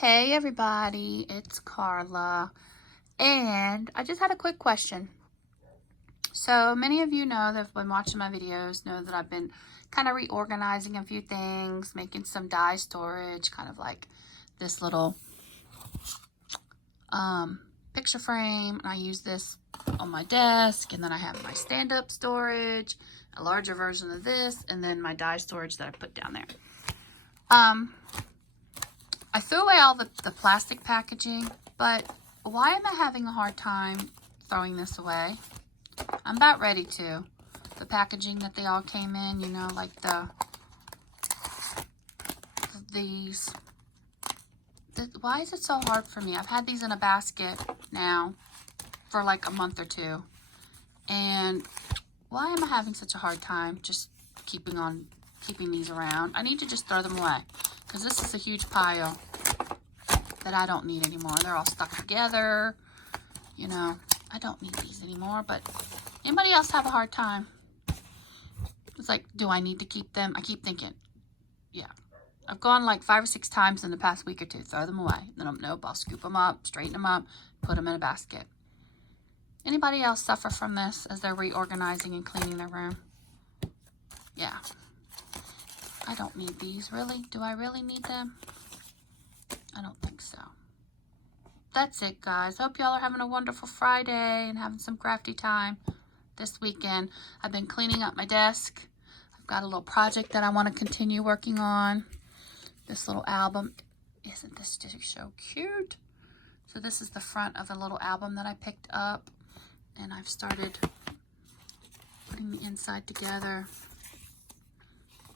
Hey everybody, it's Carla, and I just had a quick question. So many of you know that have been watching my videos know that I've been kind of reorganizing a few things, making some die storage, kind of like this little picture frame, and I use this on my desk, and then I have my stand-up storage, a larger version of this, and then my die storage that I put down there. I threw away all the plastic packaging, but why am I having a hard time throwing this away? I'm about ready to. The packaging that they all came in, you know, like these. Why is it so hard for me? I've had these in a basket now for like a month or two. And why am I having such a hard time just keeping these around? I need to just throw them away, because this is a huge pile that I don't need anymore. They're all stuck together. You know, I don't need these anymore. But anybody else have a hard time? It's like, do I need to keep them? I keep thinking, yeah. I've gone like 5 or 6 times in the past week or two. Throw them away. Then nope, I'll scoop them up, straighten them up, put them in a basket. Anybody else suffer from this as they're reorganizing and cleaning their room? Yeah. I don't need these, really. Do I really need them? I don't think so. That's it, guys. Hope y'all are having a wonderful Friday and having some crafty time this weekend. I've been cleaning up my desk. I've got a little project that I want to continue working on. This little album. Isn't this just so cute? So this is the front of a little album that I picked up, and I've started putting the inside together.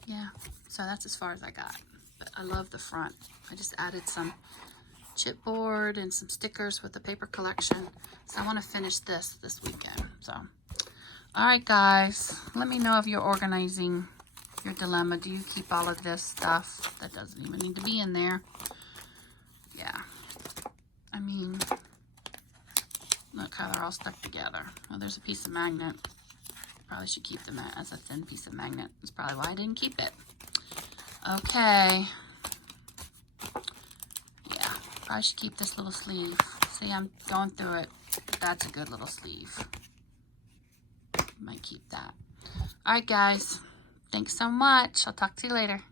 Yeah, so that's as far as I got. But I love the front. I just added some chipboard and some stickers with the paper collection. So I want to finish this weekend. So, all right, guys. Let me know if you're organizing your dilemma. Do you keep all of this stuff that doesn't even need to be in there? Yeah. I mean, look how they're all stuck together. Oh, there's a piece of magnet. Probably should keep them as a thin piece of magnet. That's probably why I didn't keep it. Okay. Yeah, probably should keep this little sleeve. See, I'm going through it. That's a good little sleeve. Might keep that. All right, guys. Thanks so much. I'll talk to you later.